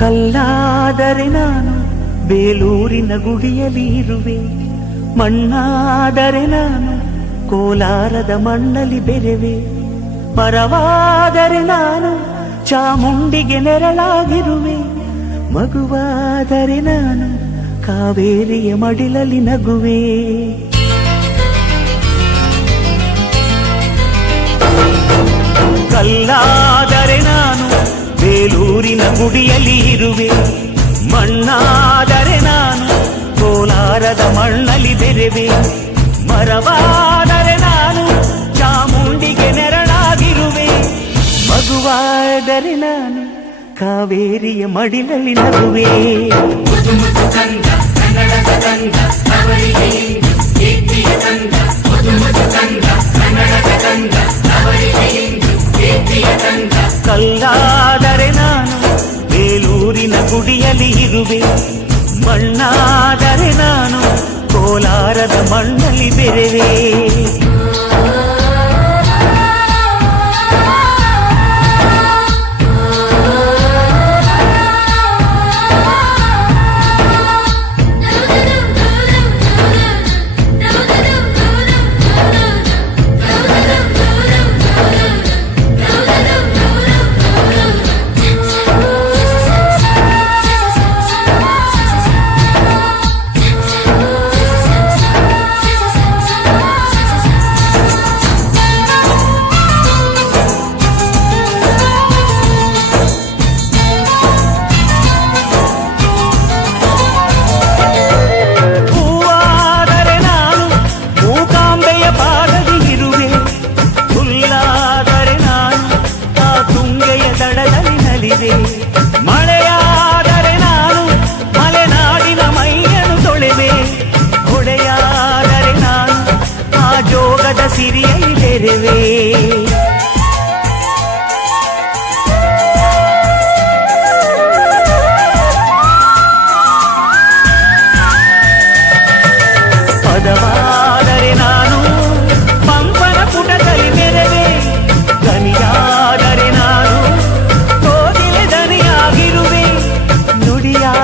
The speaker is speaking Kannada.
ಕಲ್ಲಾದರೆ ನಾನು ಬೇಲೂರಿನ ಗುಡಿಯಲ್ಲಿ ಇರುವೆ, ಮಣ್ಣಾದರೆ ನಾನು ಕೋಲಾರದ ಮಣ್ಣಲ್ಲಿ ಬೆರೆವೆ, ಮರವಾದರೆ ನಾನು ಚಾಮುಂಡಿಗೆ ನೆರಳಾಗಿರುವೆ, ಮಗುವಾದರೆ ನಾನು ಕಾವೇರಿಯ ಮಡಿಲಲ್ಲಿ ನಗುವೆ. ಕಲ್ಲಾದರೆ ನಾನು ಬೇಲೂರಿನ ಗುಡಿಯಲ್ಲಿ ಇರುವೆ, ಮಣ್ಣಾದರೆ ನಾನು ಕೋಲಾರದ ಮಣ್ಣಲ್ಲಿ ಬೆರೆವೆ, ಮರವಾದರೆ ನಾನು ಚಾಮುಂಡಿಗೆ ನೆರಳಾಗಿರುವೆ, ಮಗುವಾದರೆ ನಾನು ಕಾವೇರಿಯ ಮಡಿಲಲ್ಲಿ ನಗುವೆ. ಕಲ್ಲಾದರೆ ನಾನು ಬೇಲೂರಿನ ಗುಡಿಯಲ್ಲಿ ಇರುವೆ, ಮಣ್ಣಾದರೆ ನಾನು ಕೋಲಾರದ ಮಣ್ಣಲ್ಲಿ ಬೆರೆವೆ. ಮಳೆಯ